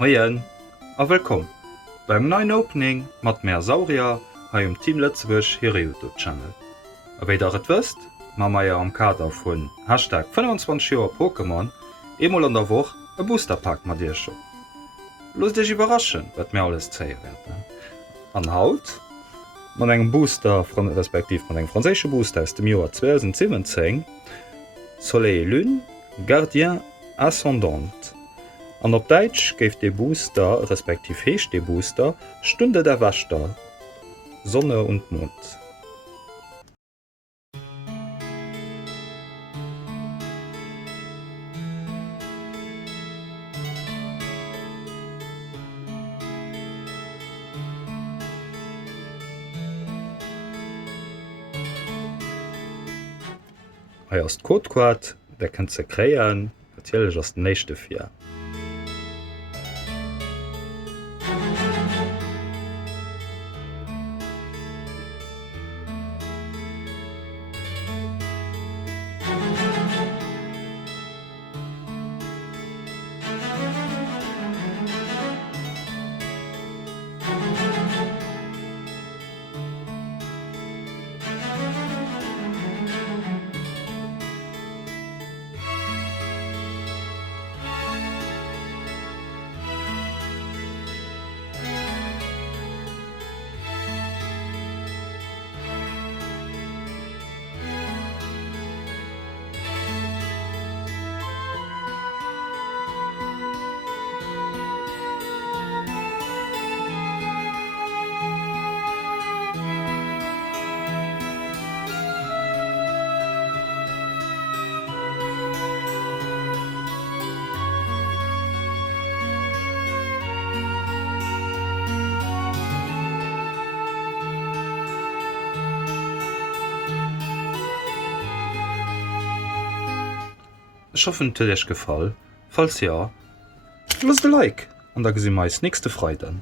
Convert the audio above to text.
Moien a willkom beim neuen Opening mat Meer Saurier ha Team Lützebusch hier YouTube Channel. Aéi dat et wëst, ma maier am Kader vun #25 Joer Pokémon emol an der woch e Boosterpack mat Dir schon. Los Dich überraschen, wat mir alles zei werden. An Haut man engem Booster respektiv man eng franzésche Booster aus dem Joer 2017 Soleil Lune Gardien Ascendant. An op Deitsch géif de Booster respektiv heech de Booster Stunde der Wächter, Sonne und Mond. Eiers Codequad, der kennt ze kreieren, erzielech ass den nächste fir. Ich hoffe, es hat euch gefallen. Falls ja, lasst ein Like und dann sehen wir uns nächste Freitag.